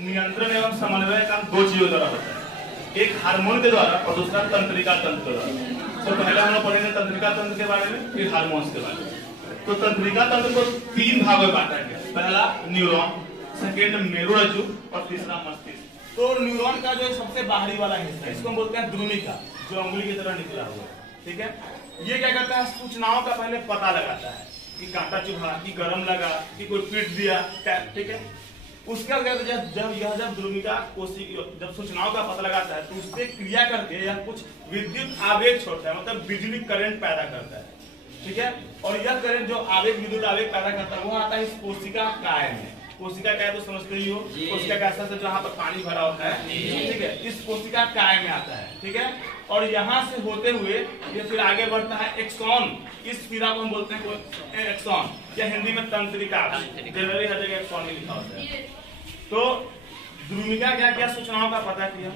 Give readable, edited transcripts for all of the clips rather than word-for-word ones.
नियंत्रण एवं समन्वय का दो चीजों द्वारा होता है, एक हार्मोन के द्वारा और दूसरा तंत्रिका तंत्र के द्वारा। तो पहले हम लोग पढ़ेंगे तंत्रिका तंत्र के बारे में, फिर हार्मोन्स के बारे में। तो तंत्रिका तंत्र को तीन भागों में बांटा गया, पहला न्यूरॉन, सेकेंड मेरुरज्जु और तीसरा मस्तिष्क। तो न्यूरॉन का जो सबसे बाहरी वाला हिस्सा है इसको हम बोलते हैं द्रुमिका, जो अंगुली की तरह निकला हुआ है, ठीक है। ये क्या करता है, सूचनाओं का पहले पता लगाता है कि कांटा चुभा, कि गरम लगा, कि कोई पीट दिया, ठीक है। उसके बाद जब द्रुमिका कोशिका जब सूचनाओं का पता लगाता है तो उससे क्रिया करके यह कुछ विद्युत आवेग छोड़ता है, मतलब बिजली करंट पैदा करता है, ठीक है। और यह करंट जो आवेग विद्युत आवेग पैदा करता है वो आता है इस कोशिका काय में। कोशिका काय तो समझते ही हो, कोशिका काय से जहाँ पर पानी भरा होता है, ठीक है, इस कोशिका काय में आता है, ठीक है। और यहाँ से होते हुए ये फिर आगे बढ़ता है एक्सॉन, इस सिरा को हम बोलते हैं एक्सॉन, या हिंदी में तंत्रिका, जनरली हर जगह एक्सॉन में लिखा होता है। तो द्रुमिका क्या क्या सूचनाओं का पता किया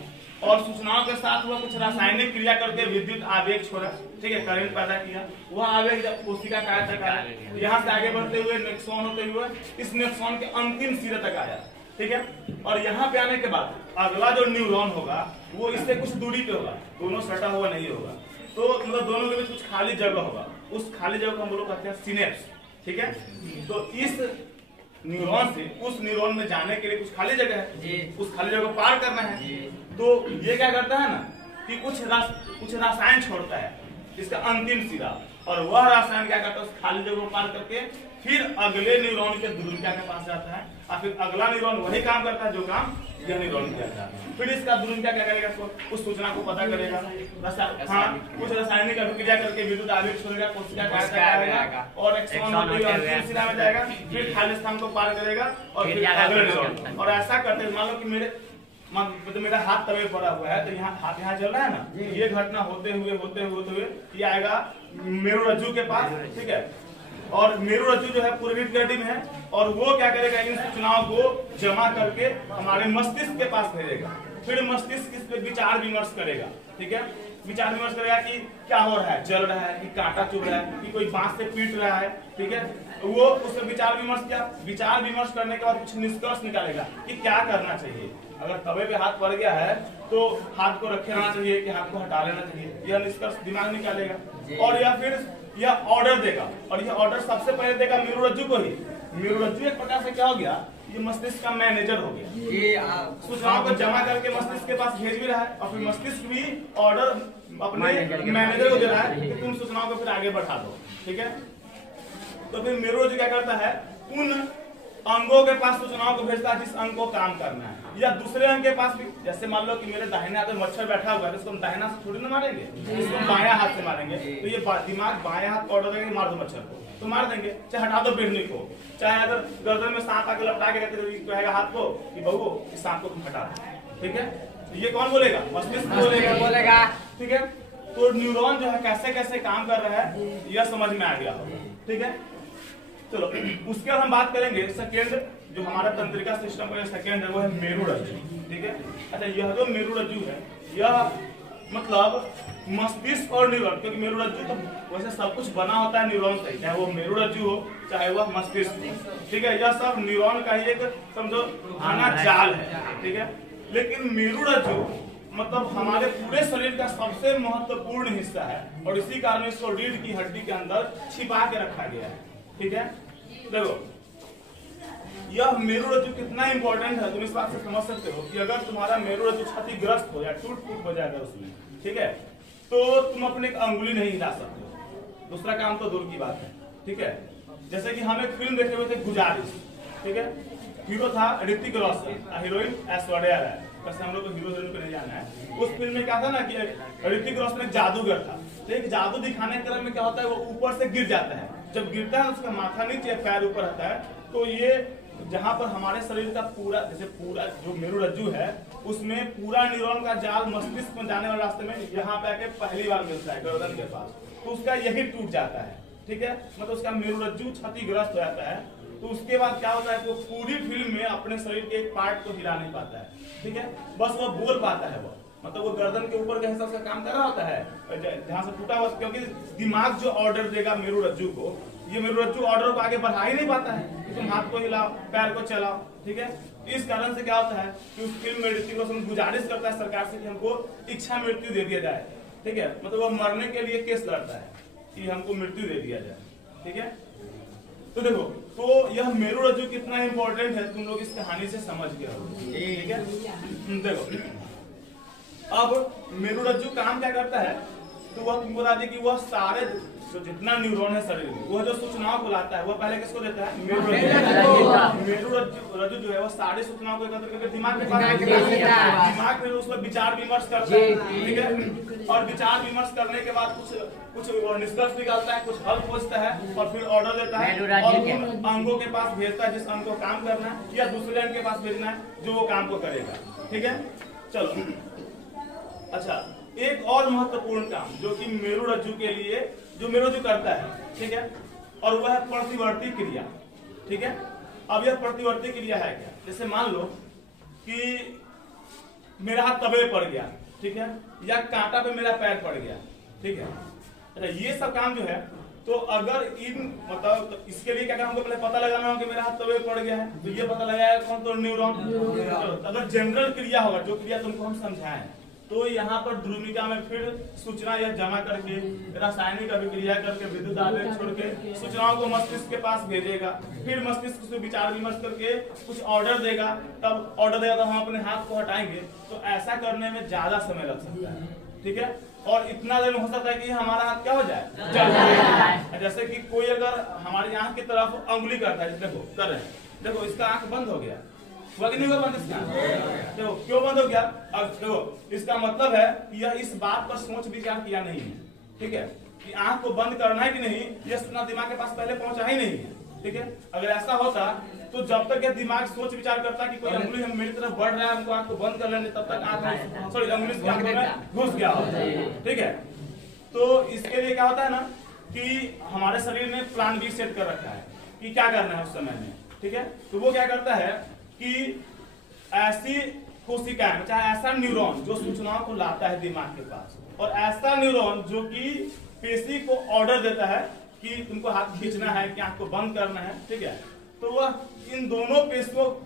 और सूचनाओं के साथ वह कुछ रासायनिक क्रिया करके विद्युत आवेग छोड़ा, ठीक है, करंट पैदा किया। वह आवेग जब कोशिका काय तक आया, यहाँ से आगे बढ़ते हुए नेक्सॉन होते हुए इस नेक्सॉन के अंतिम सिरे तक आया, ठीक है। और यहाँ पे आने के बाद अगला जो न्यूरॉन होगा वो इससे कुछ दूरी पे होगा, दोनों सटा हुआ नहीं होगा, तो मतलब दोनों के बीच कुछ खाली जगह होगा, उस खाली जगह को हम लोग कहते हैं सिनेप्स, ठीक है। तो इस न्यूरॉन से उस न्यूरॉन में जाने के लिए कुछ खाली जगह है, उस खाली जगह को पार करना है। तो ये क्या करता है ना कि कुछ रसायन छोड़ता है इसका अंतिम सिरा, और वह रसायन क्या करता है उस खाली जगह को पार करके फिर अगले न्यूरॉन के द्रुमिका के पास जाता है, और फिर अगला न्यूरॉन वही काम करता है जो काम यह न्यूरॉन किया था। फिर इसका द्रुमिका क्या करेगा, उस सूचना को पता करेगा, कुछ रासायनिक अभिक्रिया करके विद्युत आवेग छोड़ेगा, कोशिका काय तक आएगा और एक्सॉन अंतिम सिरा में जाएगा, फिर खाली स्थान को पार करेगा और फिर अगले न्यूरॉन। और ऐसा करते मान लो कि मेरा हाथ तवे पड़ा हुआ है, तो यहाँ हाथ यहाँ चल रहा है ना, ये घटना होते हुए ये आएगा मेरुरज्जु के पास, ठीक है। और मेरुरज्जु जो है पूर्वी गड्डी में है, और वो क्या करेगा, इन सूचनाओं को जमा करके हमारे मस्तिष्क के पास भेजेगा। फिर मस्तिष्क इस पे विचार विमर्श करेगा, ठीक है, विचार विमर्श करेगा कि क्या हो रहा है, जल रहा है कि कांटा चुभ रहा है कि कोई बांस से पीट रहा है, ठीक है। वो उसमें विचार विमर्श किया, विचार विमर्श करने के बाद कुछ निष्कर्ष निकालेगा कि क्या करना चाहिए। अगर तवे पे हाथ पड़ गया है तो हाथ को रखे रहना चाहिए कि हाथ को हटा लेना चाहिए, यह निष्कर्ष दिमाग निकालेगा। और या फिर यह ऑर्डर देगा, और यह ऑर्डर सबसे पहले देगा मेरुरज्जु को ही। मेरुरज्जु एक प्रकार से क्या हो गया, ये मस्तिष्क का मैनेजर हो गया, सूचनाओं को जमा करके मस्तिष्क के पास भेज भी रहा है, और फिर मस्तिष्क भी ऑर्डर अपने मैनेजर को दे रहा है कि तुम सूचनाओं को फिर आगे बढ़ा दो, ठीक है। तो फिर मेरुरज्जु क्या करता है, उन अंगों के पास सूचनाओं को भेजता है जिस अंग को काम करना है, या दूसरे अंग के पास भी। जैसे मान लो कि मेरे दाहिने हाथ में मच्छर बैठा हुआ है, तो इसको हम दाहिना से थोड़ी ना मारेंगे, इसको बायां हाथ से मारेंगे। तो ये दिमाग बायां हाथ ऑर्डर देंगे मार दो मच्छर को, तो मार देंगे, चाहे हटा दो बिढ़नी को, चाहे अगर गर्दन में सांप आके लपटा के कहेगा हाथ को कि बहू इस सांप को तुम हटा दो, ठीक है। ये कौन बोलेगा, मस्तिष्क बोलेगा, ठीक है। तो न्यूरॉन जो है कैसे कैसे काम कर रहा है यह समझ में आ गया, ठीक है। चलो उसके बाद हम बात करेंगे सेकेंड, जो हमारा तंत्रिका सिस्टम का सेकेंड है वो है मेरुरज्जु, ठीक है। अच्छा, यह जो मेरुरज्जु है यह मतलब मस्तिष्क और न्यूरॉन, क्योंकि मेरुरज्जु तो वैसे सब कुछ बना होता है न्यूरॉन से, चाहे वो मेरुरज्जु हो चाहे वह मस्तिष्क हो, ठीक है। यह सब न्यूरॉन का ही एक समझो घना जाल है, ठीक है। लेकिन मेरुरज्जु मतलब हमारे पूरे शरीर का सबसे महत्वपूर्ण हिस्सा है, और इसी कारण इसको रीढ़ की हड्डी के अंदर छिपा के रखा गया है, ठीक है। देखो यह मेरुरज्जु कितना इंपॉर्टेंट है, तुम इस बात से समझ सकते हो कि अगर तुम्हारा मेरुरज्जु क्षतिग्रस्त हो या टूट हो जाएगा उसमें, ठीक है, तो तुम अपने अंगुली नहीं हिला सकते हो, दूसरा काम तो दूर की बात है, ठीक है। जैसे कि हम एक फिल्म देखे हुए थे गुजारिश, ठीक है, हीरो था ऋतिक रोशन, हीरोइन ऐश्वर्या राय, वैसे हम लोग को हीरो हीरोइन पे नहीं जाना है। उस फिल्म में क्या था ना कि ऋतिक रोशन एक जादूगर था, तो एक जादू दिखाने के क्रम में क्या होता है वो ऊपर से गिर जाता है, जब गिरता है उसका माथा नीचे पैर ऊपर रहता है, तो ये जहाँ पर हमारे शरीर का पूरा जैसे पूरा जो मेरुरज्जु है उसमें पूरा न्यूरॉन का जाल मस्तिष्क में जाने वाले रास्ते में यहाँ पे आके पहली बार मिलता है गर्दन के पास, तो उसका यही टूट जाता है, ठीक है, मतलब उसका मेरुरज्जु क्षतिग्रस्त हो जाता है। तो उसके बाद क्या होता है, वो पूरी फिल्म में अपने शरीर के एक पार्ट को हिला नहीं पाता है, ठीक है, बस वो बोल पाता है, वो मतलब वो गर्दन के ऊपर के हिस्सा से काम कर रहा होता है जहाँ से टूटा हुआ, क्योंकि दिमाग जो ऑर्डर देगा मेरुरज्जु को ये मेरुरज्जु ऑर्डर को आगे बढ़ा ही नहीं पाता है कि तुम हाथ को हिलाओ, पैर को चलाओ, ठीक है। इस कारण से क्या होता है कि उस फिल्म में ऋतिक रोशन गुजारिश करता है सरकार से कि हमको इच्छा मृत्यु दे दिया जाए, ठीक है। मतलब वो मरने के लिए केस लड़ता है कि हमको मृत्यु दे दिया जाए, ठीक है। तो देखो, तो यह मेरुरज्जु कितना इंपॉर्टेंट है तुम लोग इस कहानी से समझ गए हो, ठीक है। देखो अब मेरुरज्जु काम क्या करता है, तो वह तुमको बता दें कि वह सारे जो जितना न्यूरॉन है शरीर में, वह जो सूचनाओं को लाता है वह पहले किसको देता है? मेरुरज्जु जो है वह सारी सूचनाओं को एकत्र करके दिमाग में पास देता है, दिमाग में उसमें विचार विमर्श करता है, ठीक है। और विचार विमर्श करने के बाद कुछ निष्कर्ष निकालता है, कुछ हल खोजता है और फिर ऑर्डर देता है और उन अंगों के पास भेजता है जिस अंग को काम करना है, या दूसरे अंग के पास भेजना है जो वो काम को करेगा, ठीक है। चलो अच्छा, एक और महत्वपूर्ण काम जो कि मेरुरज्जु के लिए जो मेरुरज्जु करता है, ठीक है, और वह है प्रतिवर्ती क्रिया, ठीक है। अब यह प्रतिवर्ती क्रिया है क्या? जैसे मान लो कि मेरा हाथ तबे पड़ गया, ठीक है, या कांटा पे मेरा पैर पड़ गया, ठीक है। अच्छा, ये सब काम जो है, तो अगर इन मतलब तो इसके लिए क्या काम, हमको पहले पता लगाना होगा कि मेरा हाथ तबे पड़ गया है, तो ये पता लगाया कौन? तो न्यूरॉन। अगर जनरल क्रिया होगा, जो क्रिया तुमको हम समझाएं, तो यहाँ पर ध्रुविका में फिर सूचना यह जमा करके रासायनिक अभिक्रिया करके विद्युत आवेग छोड़ के सूचनाओं को मस्तिष्क के पास भेजेगा, फिर मस्तिष्क से विचार विमर्श करके कुछ ऑर्डर देगा, तब ऑर्डर देगा तो हम अपने हाथ को हटाएंगे। तो ऐसा करने में ज्यादा समय लग सकता है, ठीक है। और इतना देर में हो सकता है कि हमारा हाथ क्या हो जाए, जल जाए। जैसे कि कोई अगर हमारी आंख की तरफ उंगली करता है, देखो कर रहे हैं, देखो इसका आंख बंद हो गया, हुआ कि नहीं हुआ बंद इसका? देखो क्यों बंद हो गया? अब देखो इसका मतलब है कि यह इस बात पर सोच विचार किया नहीं है, ठीक है, कि आंख को बंद करना है कि नहीं, यह सूचना दिमाग के पास पहले पहुंचा ही नहीं है, ठीक है। अगर ऐसा होता तो जब तक यह दिमाग सोच विचार करता कि कोई अंगुली हम मेरी तरफ बढ़ रहा है, हमको आंख को बंद कर लेने, तब तक आंख सॉरी अंगुली से आंख में घुस गया होता, ठीक है। तो इसके लिए क्या होता है ना कि हमारे शरीर ने प्लान बी सेट कर रखा है कि क्या करना है उस समय में, ठीक है। तो वो क्या करता है कि ऐसी कोशिकाएं, चाहे ऐसा न्यूरॉन जो सूचनाओं को लाता है दिमाग के पास, और ऐसा न्यूरॉन जो कि पेशी को ऑर्डर देता है कि तुमको हाथ खींचना है, कि आंख को बंद करना है, ठीक है। तो वह इन दोनों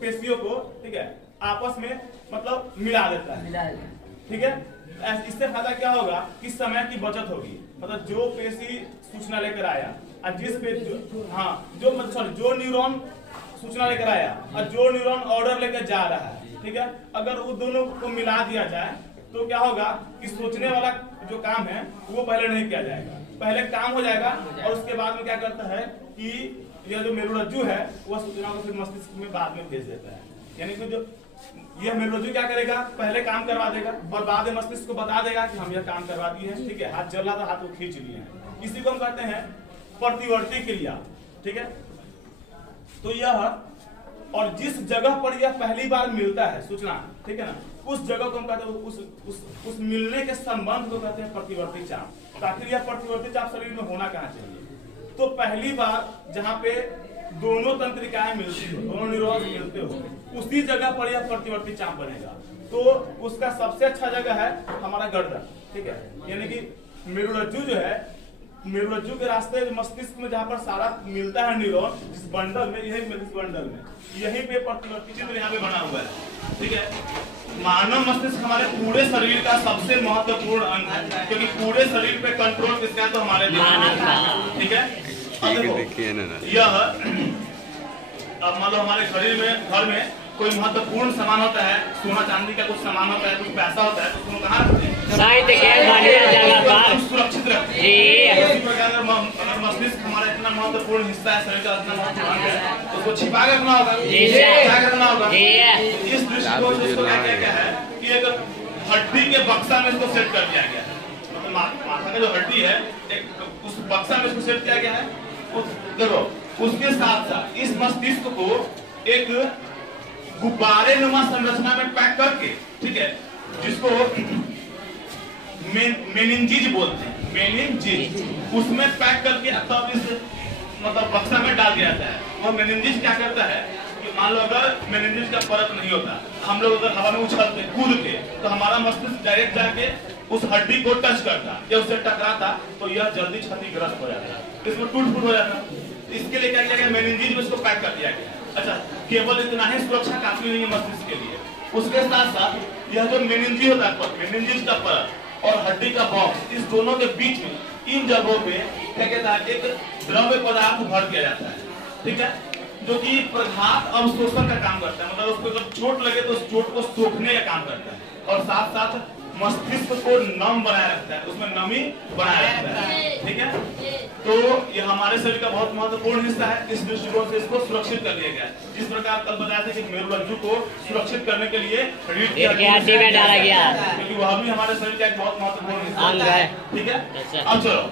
पेशियों को, ठीक है, आपस में मतलब मिला देता है, ठीक है। इससे फायदा क्या होगा कि समय की बचत होगी। मतलब जो पेशी सूचना लेकर आया और जिस पे जो न्यूरॉन सूचना लेकर आया और जो न्यूरॉन ऑर्डर लेकर जा रहा है, ठीक है, अगर वो दोनों को मिला दिया जाए तो क्या होगा कि सोचने वाला जो काम है वो पहले नहीं किया जाएगा, पहले काम हो जाएगा और उसके बाद में क्या करता है कि यह जो मेरुरज्जु है वह सूचना को फिर मस्तिष्क में बाद में भेज देता है। यानी कि जो यह मेरुरज्जु क्या करेगा, पहले काम करवा देगा और बाद में मस्तिष्क को बता देगा कि हम यह काम करवा दिए हैं, ठीक है, हाथ जल रहा था हाथ को खींच लिए हैं। इसी को हम कहते हैं प्रतिवर्ती क्रिया, ठीक है। तो यह और जिस जगह पर यह पहली बार मिलता है सूचना, ठीक है ना, उस जगह को हम कहते हैं उस मिलने के संबंध को कहते हैं प्रतिवर्ती चाप। आखिर यह प्रतिवर्ती चाप शरीर में होना कहाँ चाहिए? तो पहली बार जहाँ पे दोनों तंत्रिकाएं मिलती हो, दोनों न्यूरॉन्स मिलते हो, उसी जगह पर यह प्रतिवर्ती चाप बनेगा। तो उसका सबसे अच्छा जगह है हमारा गर्दन, ठीक है। यानी कि मेरुरज्जु जो है, मेरुरज्जु के रास्ते मस्तिष्क में जहाँ पर सारा मिलता है न्यूरॉन, जिस बंडल में, इस बंडल में यही पे प्रतिवर्ती चित्र यहाँ पे बना हुआ है, ठीक है। मानव मस्तिष्क हमारे पूरे शरीर का सबसे महत्वपूर्ण अंग है, क्योंकि पूरे शरीर पे कंट्रोल किसका है? तो हमारे दिमाग, ठीक है। यह अब मान लो हमारे शरीर में, घर में कोई महत्वपूर्ण सामान होता है, सोना चांदी का कुछ सामान होता है, कुछ पैसा होता है, तो उसको कहाँ रखते हैं? सुरक्षित रखते हैं। अगर मस्तिष्क हमारा इतना महत्वपूर्ण हिस्सा है, शरीर का इतना महत्वपूर्ण है, तो उसको छिपा के रखना होगा, क्या करना होगा? इस दृष्टिकोण से इसको क्या किया गया है कि एक हड्डी के बक्सा में इसको सेट कर दिया गया है। मतलब माथा का जो हड्डी है, एक उस बक्सा में इसको सेट किया गया है। देखो उसके साथ साथ इस मस्तिष्क को एक गुब्बारे नुमा संरचना में पैक करके, ठीक है, जिसको मेनिंजिज बोलते हैं, मेनिंजिज, उसमें पैक करके तब इस मतलब बक्सा में डाल दिया जाता है। वो मेनिंजिज क्या करता है कि मान लो अगर मेनिंजिज का परत नहीं होता, हम लोग अगर हवा में उछलते कूद के, तो हमारा मस्तिष्क डायरेक्ट जाके उस हड्डी को टच करता या उससे टकराता, तो यह जल्दी क्षतिग्रस्त हो जाता, इसमें टूट फूट हो जाता, इसके लिए क्या किया गया, मेनिंजेस में इसको पैक कर दिया गया। अच्छा, केवल इतना ही सुरक्षा काफी नहीं है मस्तिष्क के लिए, उसके साथ साथ यह जो मेनिंजेस होता है, मेनिंजेस का परत और हड्डी का बॉक्स, इस दोनों के बीच में इन जगहों पे क्या कहता है, एक द्रव्य पदार्थ भर दिया जाता है, ठीक है, जो कि प्रघात अवशोषण का काम करता है, मतलब उसको अगर चोट लगे तो उस चोट को सोखने का काम करता है, और साथ साथ मस्तिष्क को नम बनाए रखता है, उसमें नमी बनाए रखता है, ठीक है। तो यह हमारे शरीर का बहुत महत्वपूर्ण हिस्सा है, इस दृष्टिकोण से इसको सुरक्षित कर लिया गया। जिस प्रकार कल बताया था कि मेरुरज्जु को सुरक्षित करने के लिए रीढ़ की हड्डी में डाला गया, क्योंकि वह भी हमारे शरीर का एक बहुत महत्वपूर्ण हिस्सा है, ठीक है। अब चलो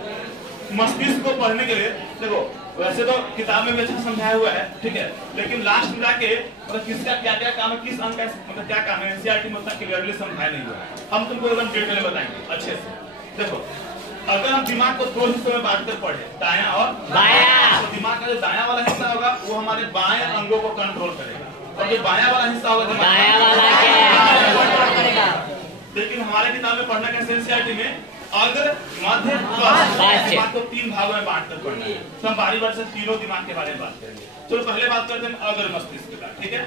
मस्तिष्क को पढ़ने के लिए देखो, वैसे तो किताब में भी अच्छा समझाया हुआ है, ठीक है, लेकिन लास्ट में जाके मतलब किसका क्या क्या काम है, किस अंग का मतलब क्या काम है, एनसीईआरटी में उतना क्लियरली समझाया नहीं हुआ है। हम तुमको एकदम डिटेल में बताएंगे अच्छे से। देखो, अगर हम दिमाग को दो हिस्सों में बांट कर पढ़े, दायां और बायां, तो दिमाग का जो दायां वाला हिस्सा होगा वो हमारे बाएं अंगों को कंट्रोल करेगा, और जो बायां वाला हिस्सा होगा दायां वाला करेगा। लेकिन हमारे किताब में पढ़ना कैसे, एनसीईआरटी में अगर मध्य दिमाग को तीन भागों में बांट कर पढ़ना है, तो हम बारी बारी से तीनों दिमाग के बारे में बात करेंगे। चलो पहले बात करते हैं अगर मस्तिष्क का, ठीक है।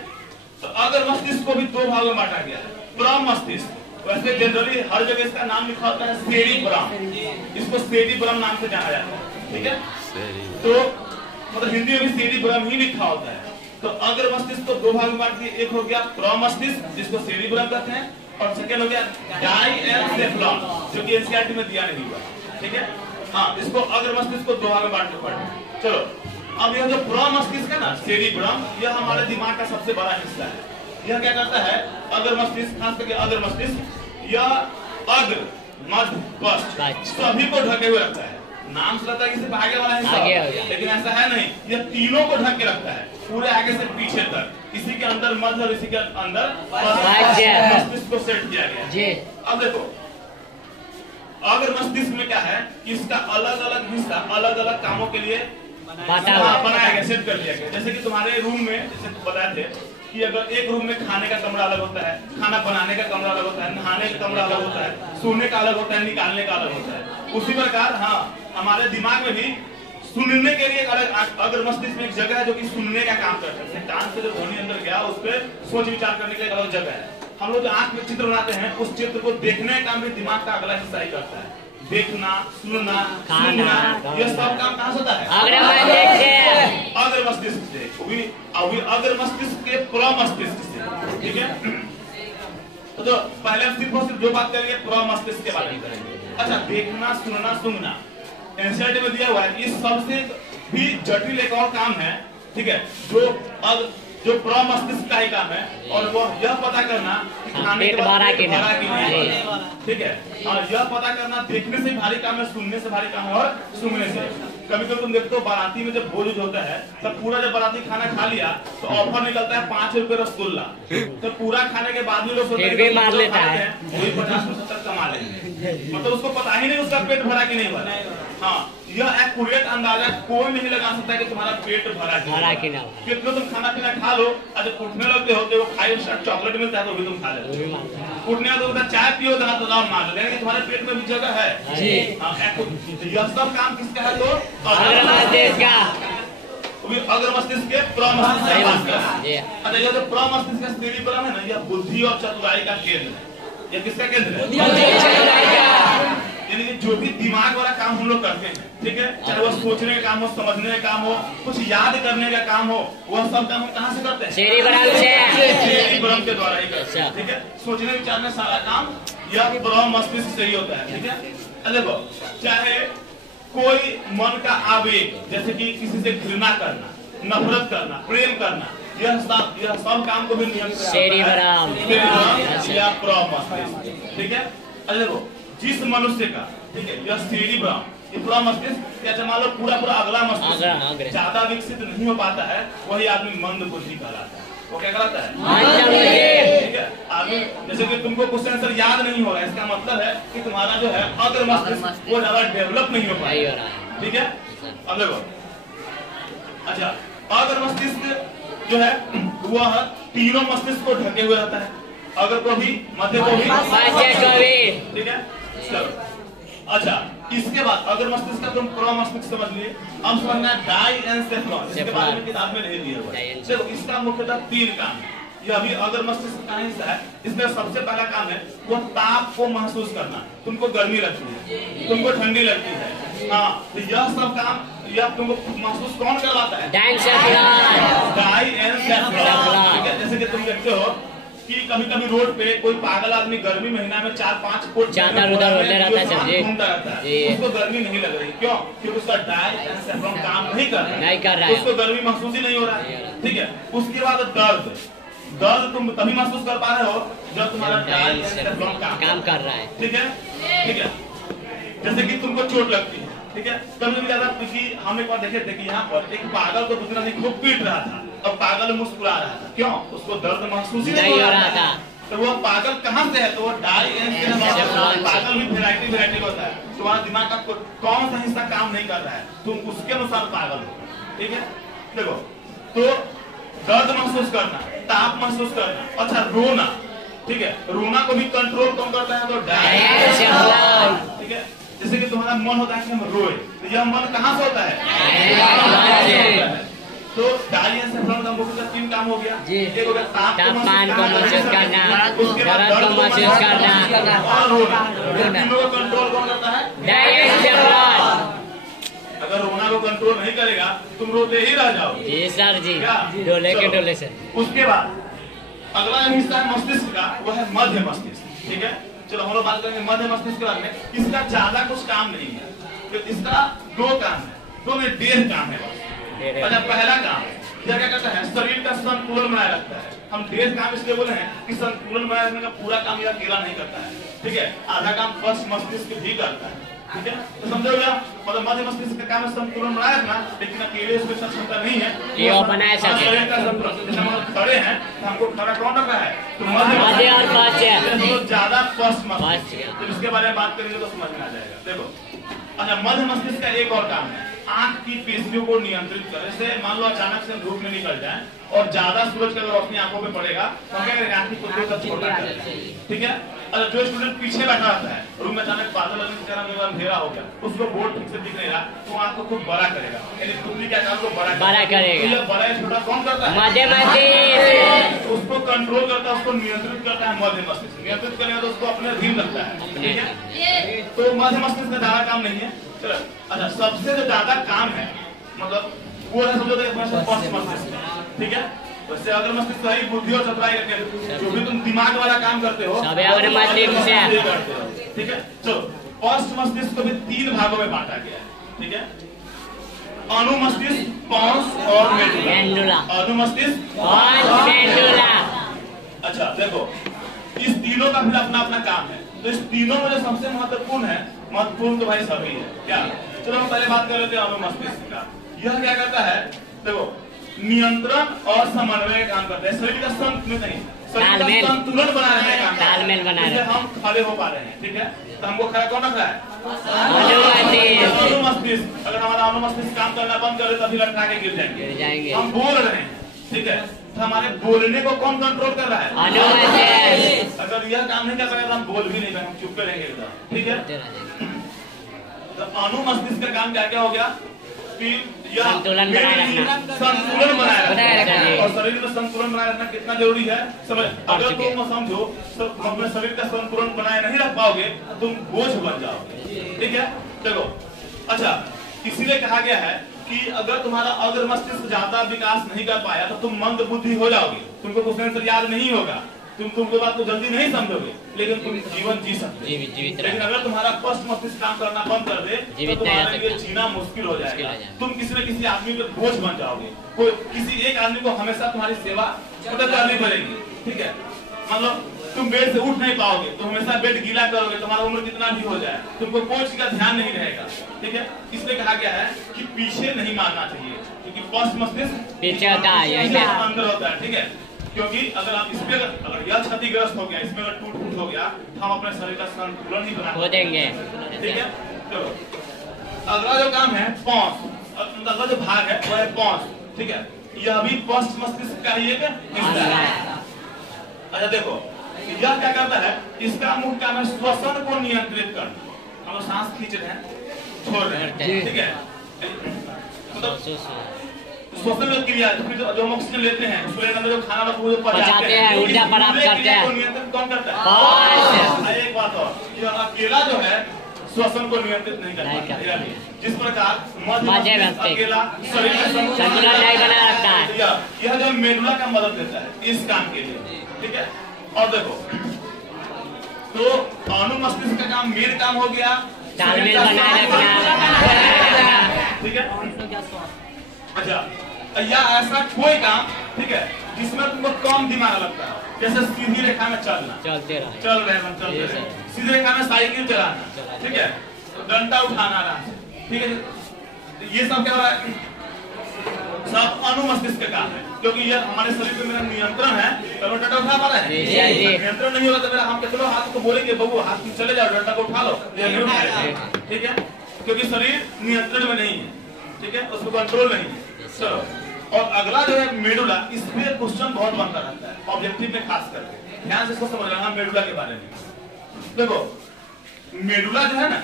तो अगर मस्तिष्क को भी दो भागों में बांटा गया है, प्रमस्तिष्क, वैसे जनरली हर जगह इसका नाम लिखा होता है सेरिब्रम, इसको सेरिब्रम नाम से जाना जाता है, ठीक है। तो मतलब हिंदी में भी सेरिब्रम ही लिखा होता है। तो अगर मस्तिष्क को दो भागों में बांट दिया, एक हो गया प्रमस्तिष्क जिसको सेरिब्रम कहते हैं, और सेकेंड हो गया डाइएन्सेफलॉन जो कि एनसीईआरटी में दिया नहीं हुआ, ठीक है। हाँ, इसको अगर मस्तिष्क को दो भाग में बांट पड़े। चलो, अब यह जो प्रमस्तिष्क है ना, सेरिब्रम, यह हमारे दिमाग का सबसे बड़ा हिस्सा है। यह क्या करता है, अगर मस्तिष्क, खास करके अगर मस्तिष्क, यह अग्र मध्य पश्च सभी को ढके हुए रखता है। नाम से लगता है कि सिर्फ आगे वाला हिस्सा, लेकिन ऐसा है नहीं, यह तीनों को ढक के रखता है, पूरे आगे से पीछे तक, इसी के अंदर मध्य और इसी के अंदर मस्तिष्क को सेट किया गया। अब देखो, अगर मस्तिष्क में क्या है कि इसका अलग अलग हिस्सा अलग अलग कामों के लिए बनाया गया, सेट कर दिया गया। जैसे कि तुम्हारे रूम में, जैसे बताए थे कि अगर एक रूम में खाने का कमरा अलग होता है, खाना बनाने का कमरा अलग होता है, नहाने का कमरा अलग होता है, सोने का अलग होता है, निकालने का अलग होता है, उसी प्रकार हाँ हमारे दिमाग में भी सुनने के लिए अलग, अगर मस्तिष्क में एक जगह है जो कि सुनने का काम करता है, कान से जो ध्वनि अंदर गया उस पर सोच विचार करने के लिए अलग जगह है। हम लोग जो आंख में चित्र बनाते हैं, उस चित्र को देखने का काम भी दिमाग का अगला हिस्सा ही करता है। देखना, सुनना, सुनना, यह सब काम कहाँ से होता है, अगर मस्तिष्क से, अगर मस्तिष्क के प्रमस्तिष्क से, ठीक है। तो पहले हम सिर्फ जो बात करेंगे प्रमस्तिष्क के बारे में करेंगे। अच्छा, देखना, सुनना, सुनना एनसीईआरटी में दिया हुआ है, इस सबसे भी जटिल एक और काम है, ठीक है, जो प्रमस्तिष्क का ही काम है, और वो यह पता करना कि खाने के बाद पेट भरा कि नहीं, ठीक है। और यह पता करना देखने से भारी काम है, सुनने से भारी काम है, और सुनने से। कभी कभी तुम देखते हो बाराती में जब भोज होता है, तब पूरा जब बाराती खाना खा लिया तो ऑफर निकलता है 5 रुपए रसगुल्ला, तो पूरा खाने के बाद भी लोग सोचते हैं वही 50-70 कमा लेंगे, मतलब उसको पता ही नहीं उसका पेट भरा कि नहीं भरा। हाँ, यह एक्यूरेट अंदाजा कोई नहीं लगा सकता कि तुम्हारा पेट भरा कि नहीं। कितना तुम खाना पीना खा लो, अगर उठने लगते हो तो 5 स्टार चॉकलेट मिलता है तो भी तुम खा लेते हो, उठने तो चाय पियो तो नाम मान लो, तुम्हारे पेट में भी जगह है। यह सब काम किसका है, तो अगर मस्तिष्क के प्रमस्तिष्क। अच्छा, यह जो प्रमस्तिष्क का सेरिब्रम है ना, यह बुद्धि और चतुराई का केंद्र है। यह किसका केंद्र है, यानी कि जो भी दिमाग वाला काम हम लोग करते हैं, ठीक है, चाहे वो सोचने का काम हो, समझने का काम हो, कुछ याद करने का काम हो, वह सब काम हम कहाँ से करते हैं, सेरिब्रम के द्वारा ही करते हैं, ठीक है। सोचने विचारने सारा काम यह प्रमस्तिष्क से ही होता है, ठीक है। देखो, चाहे कोई मन का आवेग, जैसे कि किसी से घृणा करना, नफरत करना, प्रेम करना, यह सब काम को भी नियंत्रित या प्रमस्तिष्क, ठीक है। देखो, जिस मनुष्य का, ठीक है, यह सेरिब्रम, ये पूरा मस्तिष्क, या मान लो पूरा अगला मस्तिष्क ज्यादा विकसित नहीं हो पाता है, वही आदमी मंद बुद्धि कहलाता है। वो क्या कहलाता है, ठीक है। आदमी, जैसे कि तुमको क्वेश्चन आंसर याद नहीं हो रहा है, इसका मतलब है कि तुम्हारा जो है अगर मस्तिष्क वो ज्यादा डेवलप नहीं हो पाएगा, ठीक है। अब देखो, अच्छा, अगर मस्तिष्क जो है वह तीनों मस्तिष्क को ढके हुए रहता है, अगर को भी, मध्य को भी, ठीक है। चलो, अच्छा, इसके बाद अगर मस्तिष्क का तुम प्रो मस्तिष्क समझ लिए, अब समझना डाइएन्सेफ्लॉन, इसके बारे में किताब में नहीं दिया हुआ है। देखो इसका मुख्यतः 3 काम है। ये अभी अगर मस्तिष्क का हिस्सा है, इसमें सबसे पहला काम है वो ताप को महसूस करना। तुमको गर्मी लगती है, तुमको ठंडी लगती है, हाँ, तो यह सब काम यह तुमको महसूस कौन करवाता है? डाइएन्सेफ्लॉन। ठीक है, जैसे कि तुम देखते हो कि कभी-कभी रोड पे कोई पागल आदमी गर्मी महीना में 4-5 फुट चादर-उधर ओढ़े रहता है, घूमता रहता है, उसको गर्मी नहीं लग रही। क्यों? क्योंकि उसका डाइएन्सेफ्लॉन काम नहीं कर रहा है, उसको गर्मी महसूस ही नहीं हो रहा है। ठीक है, उसके बाद दर्द तुम तभी महसूस कर पा रहे हो जब तुम्हारा डाइएन्सेफ्लॉन काम कर रहा है। ठीक है, ठीक है, जैसे कि तुमको चोट लगती है, ठीक है, कभी ज्यादा, क्योंकि हम एक बार देखे थे कि यहाँ पर एक पागल को दूसरा आदमी खूब पीट रहा था, अब पागल मुस्कुरा रहा था। क्यों? उसको दर्द महसूस ही नहीं हो रहा था। तो वो पागल कहाँ से है? तो वो डाइएन्सेफ्लॉन। पागल भी वैरायटी होता है। तुम्हारा दिमाग का कौन सा हिस्सा काम नहीं कर रहा है, तुम उसके अनुसार पागल हो। ठीक है, देखो, तो दर्द महसूस करना, ताप महसूस करना, अच्छा रोना। ठीक है, रोना को भी कंट्रोल कौन करता है? तो डाइएन्सेफ्लॉन। ठीक है, जैसे कि तुम्हारा मन होता है कि हम रोए, तो यह मन कहाँ से होता है? तो डाइएन्सेफ्लॉन का मुख्य 3 काम हो गया। एक हो गया तापमान को महसूस करना, दर्द को महसूस करना और रोना। तीनों को कंट्रोल कौन करता है? डाइएन्सेफ्लॉन। अगर रोना को कंट्रोल नहीं करेगा तुम रोते ही रह जाओगे। जी सर जी, डोले के डोले से। उसके बाद अगला हिस्सा है मस्तिष्क का, वो है मध्य मस्तिष्क। ठीक है, चलो हम लोग बात करेंगे मध्य मस्तिष्क के बारे में। इसका ज्यादा कुछ काम नहीं है, तो इसका 2 काम है, 2 में 1.5 काम है। अच्छा, पहला काम यह क्या करता है? शरीर का संतुलन बनाए रखता है। हम 1.5 काम इसलिए बोले हैं कि संतुलन बनाए रखने का पूरा काम यह अकेला नहीं करता है। ठीक है, आधा काम फर्स्ट मस्तिष्क भी करता है। ठीक है, तो समझो क्या मतलब मध्य मस्तिष्क का काम है संतुलन बनाए रखना, लेकिन अकेले इसमें क्षमता नहीं है कि वो बनाए सके। जैसे हम खड़े हैं तो हमको खड़ा कौन रखा है? तो मध्य और पश्च ज्यादा फर्स्ट मस्तिष्क। तो इसके बारे में बात करेंगे तो समझ में आ जाएगा। देखो, अच्छा, मध्य मस्तिष्क का एक और काम है, आंख की पेशियों को नियंत्रित करे। जैसे मान लो अचानक से धूप में निकल जाए और ज्यादा सूरज का रोशनी आंखों पे पड़ेगा तो हम क्या करेंगे? आंख की पेशियों को छोटा कर देंगे। ठीक है, अच्छा, जो स्टूडेंट पीछे बैठा रहता है, रूम में अचानक बादल लगने के कारण अंधेरा हो गया, उसको बोर्ड ठीक से दिख नहीं रहा, तो आंख को खूब बड़ा करेगा, यानी पुतली के आकार को बड़ा करेगा। तो बड़ा छोटा कौन करता है? मध्य मस्तिष्क। उसको कंट्रोल करता है, उसको नियंत्रित करता है मध्य मस्तिष्क। नियंत्रित करेगा तो उसको अपने अधीन रखता है। ठीक है, तो मध्य मस्तिष्क का ज्यादा काम नहीं है। चलो, अच्छा, सबसे जो ज्यादा काम है मतलब वो है, समझो पश्च मस्तिष्क। ठीक है, वैसे अगर मस्तिष्क सही बुद्धि और चतुराई करके जो भी तुम दिमाग वाला काम करते हो सब अपने मस्तिष्क से करते हो। ठीक है, चलो, पश्च मस्तिष्क को भी 3 भागों में बांटा गया है। ठीक है, अनुमस्तिष्क, पॉन्स और मेडुला। अनुमस्तिष्क, पॉन्स, मेडुला। अच्छा, देखो, इस तीनों का फिर अपना अपना काम है। तो इस तीनों में जो सबसे महत्वपूर्ण तो भाई सभी है। क्या? चलो हम पहले बात कर लेते हैं अनुमस्तिष्क का। यह क्या करता है? देखो, नियंत्रण और समन्वय काम करता है। शरीर का संतुलन नहीं, शरीर का संतुलन बना रहे हैं, तालमेल बना रहे हैं। हम खड़े हो पा रहे हैं। ठीक है, तो हमको खड़ा कौन रख रहा है? अनुमस्तिष्क। अगर हमारा अनुमस्तिष्क काम करना बंद करे तभी लटका के गिर जाएंगे। हम बोल रहे हैं, ठीक है, तो हमारे बोलने को कौन कंट्रोल कर रहा है? अनुमस्तिष्क। अगर यह काम नहीं कर पाएगा तो हम बोल भी नहीं पाएंगे, हम चुप रहेंगे एकदम। ठीक है, तो अनुमस्तिष्क का काम क्या क्या हो गया कि संतुलन बनाए रखना। और शरीर में संतुलन बनाए रखना कितना जरूरी है समझ। अगर तुम समझो तो अपने शरीर का संतुलन बनाए नहीं रख पाओगे तुम बोझ बन जाओगे। ठीक है, देखो, अच्छा, इसीलिए कहा गया है कि अगर तुम्हारा अग्र मस्तिष्क ज्यादा विकास नहीं कर पाया तो तुम मंद बुद्धि हो जाओगे, तुमको कुछ आंसर याद नहीं होगा, तुमको बात को जल्दी नहीं समझोगे, लेकिन तुम जीवन जी सकते हो। लेकिन अगर तुम्हारा पश्च मस्तिष्क काम करना बंद कर दे तो तुम्हारे लिए जीना मुश्किल हो जाएगा। तुम किसी न किसी आदमी पे बोझ बन जाओगे। कोई किसी एक आदमी को हमेशा तुम्हारी सेवा करनी पड़ेगी। ठीक है, मतलब तुम बेड से उठ नहीं पाओगे तो हमेशा बेड गीला करोगे, तुम्हारा उम्र कितना भी हो जाए, तुमको कोई चीज का ध्यान नहीं रहेगा। ठीक है, इसलिए कहा गया है कि पीछे नहीं मारना चाहिए, क्योंकि पश्च मस्तिष्क पीछे होता है, अंदर होता है। ठीक है, क्योंकि अगर आप इसमें अगर यह क्षतिग्रस्त हो गया, इसमें अगर टूट हो गया तो हम अपने शरीर का संतुलन ही बना देंगे। ठीक है, चलो, अगला जो काम है पॉन्स, अगला जो भाग है वो है पॉन्स। ठीक है, यह भी पश्च मस्तिष्क का ही एक हिस्सा है। अच्छा, देखो, यह क्या करता है? इसका मुख्य काम है श्वसन को नियंत्रित करना। हम सांस खींच रहे हैं छोड़ रहे हैं, ठीक है। श्वसन क्रिया जो हम ऑक्सीजन लेते हैं उसको लेने में जो खाना वो पचाते हैं, ऊर्जा प्राप्त करते हैं, नियंत्रित कौन करता है? एक बात और, ये अकेला जो है श्वसन को नियंत्रित नहीं करता। जिस प्रकार मध्य अकेला शरीर में संतुलन नहीं बना रखता है, यह जो मेडुला का मदद देता है इस काम के लिए, ठीक है। और देखो तो अनुमस्तिष्क का काम मेन काम हो गया तालमेल बनाए रखना, ठीक है। अच्छा, या ऐसा कोई काम, ठीक है, जिसमें तुमको कम दिमाग लगता है, जैसे सीधी रेखा में चलना, चल रहे सीधी रेखा में साइकिल चलाना, ठीक है, डंडा उठाना, ठीक है, ये सब क्या है? सब अनुमस्तिष्क का काम है, क्योंकि ये हमारे शरीर पे मेरा नियंत्रण है, तो डंडा उठा पा रहा है। नियंत्रण नहीं होगा तो मेरा हम चलो हाथ को बोलेंगे बबू हाथ में चले जाओ, डंडा को उठा लो, ठीक है, क्योंकि शरीर नियंत्रण में नहीं है, ठीक है, उसको कंट्रोल नहीं है। चलो, और अगला जो है मेडुला, इस पे क्वेश्चन बहुत बनता रहता है ऑब्जेक्टिव में, खास करके ध्यान से इसको समझ लेना मेडुला के बारे में। देखो मेडुला जो है ना,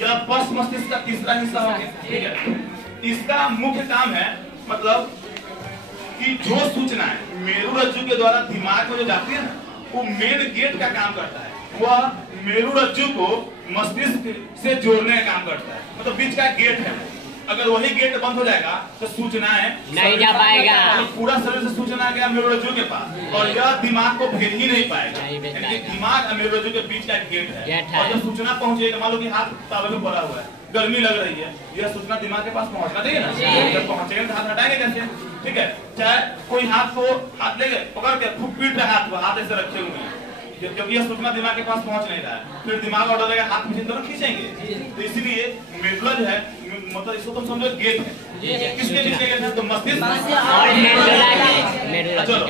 यह पश्च मस्तिष्क का तीसरा हिस्सा हो गया, ठीक है। इसका मुख्य काम है मतलब कि जो सूचनाएं मेरुरज्जु के द्वारा दिमाग में जो जाती है ना, वो मेन गेट का काम करता है, वह मेरुरज्जु को मस्तिष्क से जोड़ने का काम करता है, मतलब बीच का गेट है। अगर वही गेट बंद हो जाएगा तो सूचनाएं नहीं जा पाएगा, पूरा शरीर से सूचना गया मेरुरज्जु के पास, और यह दिमाग को भेज ही नहीं पाएगा, यानी दिमाग और मेरुरज्जु के बीच का गेट है। और जब सूचना पहुंचेगा, मान लो कि हाथ तावे में पड़ा हुआ है, गर्मी लग रही है, यह सूचना दिमाग के पास पहुंचना चाहिए ना, जब पहुंचेगा तो हाथ हटाएंगे कैसे, ठीक है। चाहे कोई हाथ को हाथ लेके पकड़ के खूब पीट रहा है, हाथ ऐसे रखे हुए हैं, क्योंकि यह सूचना दिमाग के पास पहुंच नहीं रहा है, फिर दिमाग ऑर्डर देगा हाथ पीछे तरफ खींचेंगे। तो इसीलिए मेडुला जो है, मतलब इसको तुम समझो गेट है, किसके पीछे गेट है? तो मस्तिष्क और चलो,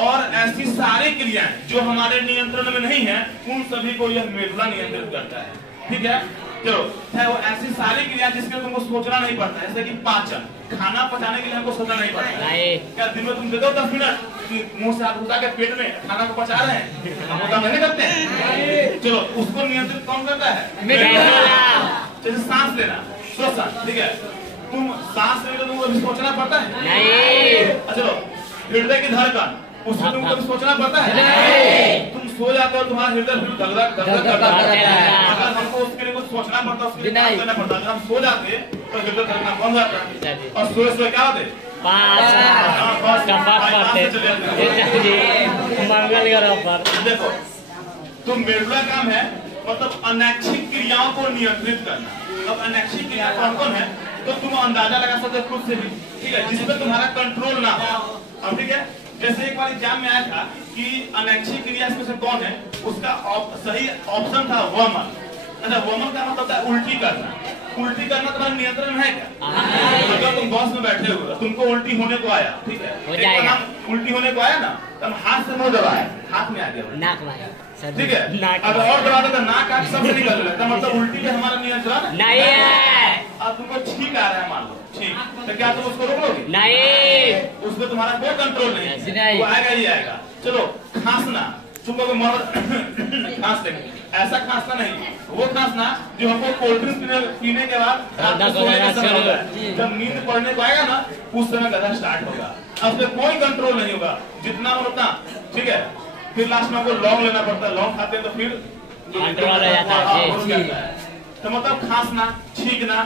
और ऐसी सारी क्रियाएं जो हमारे नियंत्रण में नहीं है, उन सभी को यह मेडुला नियंत्रित करता है, ठीक है। चलो, है वो ऐसी सारी क्रिया जिसके तुमको सोचना नहीं पड़ता है, जैसे कि पाचन, खाना पचाने के लिए हमको सोचना नहीं पड़ता है। क्या दिन में तुम दे दो 10 मिनट मुंह से हाथ घुसा के पेट में खाना को पचा रहे हैं, हम वो काम नहीं करते हैं। चलो, उसको नियंत्रित कौन करता है? जैसे सांस लेना, श्वसन, ठीक है, तुम सांस लेने तुमको अभी सोचना पड़ता है नहीं। चलो, हृदय की धड़कन, उसमें तुमको भी सोचना पड़ता है। तुम सो जाते हो, तुम्हारा हृदय धड़धड़ करता है, अगर हमको उसके लिए कुछ सोचना पड़ता, उसके लिए काम करना पड़ता। अगर हम सो जाते तो हृदय धड़कना बंद हो जाता है, और सोए क्या होते देखो, तो मेडुला काम है मतलब अनैच्छिक क्रियाओं को नियंत्रित करना। अब अनैच्छिक क्रिया कौन कौन है तो तुम अंदाजा लगा सकते हो खुद से भी, ठीक है, जिसपे तुम्हारा कंट्रोल ना हो। अब ठीक है, जैसे एक बार एग्जाम में आया था कि अनैच्छिक क्रिया इसमें से कौन है, उसका सही ऑप्शन था वमन। अच्छा, वमन का मतलब था उल्टी करना। उल्टी करना तुम्हारे नियंत्रण में है क्या? अगर तुम बस में बैठे हो, तुमको उल्टी होने को आया, ठीक है, उल्टी होने को आया ना, तब हाथ से मुंह दबाया, हाथ में आ गया, ठीक है, अगर और दबा दो नाक आँख सब से निकल रहा है, मतलब उल्टी पे हमारा नियंत्रण नहीं है। अब तुमको छींक आ रहा है, मान लो छींक, तो क्या तुम उसको रोक लोगे? नहीं, उसमें तुम्हारा कोई कंट्रोल नहीं, वो आएगा ही आएगा। चलो, खांसना, तुमको खांस लेंगे, ऐसा खांसना नहीं, वो खांसना जो हमको कोल्ड ड्रिंक पीने के बाद जब नींद पड़ने को आएगा ना, उस समय गधा स्टार्ट होगा, अब से कोई कंट्रोल नहीं होगा, जितना उतना, ठीक है। फिर लास्ट में हमको लौंग लेना पड़ता है, लौंग खाते हैं तो फिर कंट्रोल हो जाता है। तो मतलब खांसना, छींकना,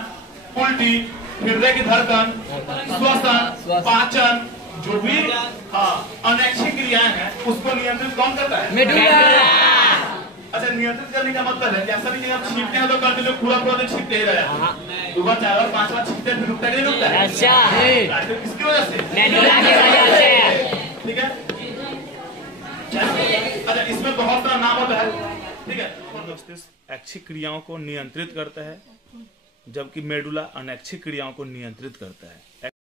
उल्टी, हृदय की धड़कन, श्वसन, पाचन, जो भी अनैच्छिक क्रियाएं हैं उसको नियंत्रित कौन करता है? अच्छा, नियंत्रित करने का मतलब है कि ऐसा नहीं कि आप छींकते हैं तो कंटिन्यू पूरा दिन छींकते ही रहे, 2 बार 4 बार 5 बार छींकते हैं, फिर रुकता नहीं रुकता है। अच्छा, किसकी वजह से? मेडुला की वजह से, ठीक है। अच्छा, इसमें बहुत सारा नाम होता है, ठीक है। मस्तिष्क ऐच्छिक क्रियाओं को नियंत्रित करता है, जबकि मेडुला अनैच्छिक क्रियाओं को नियंत्रित करता है।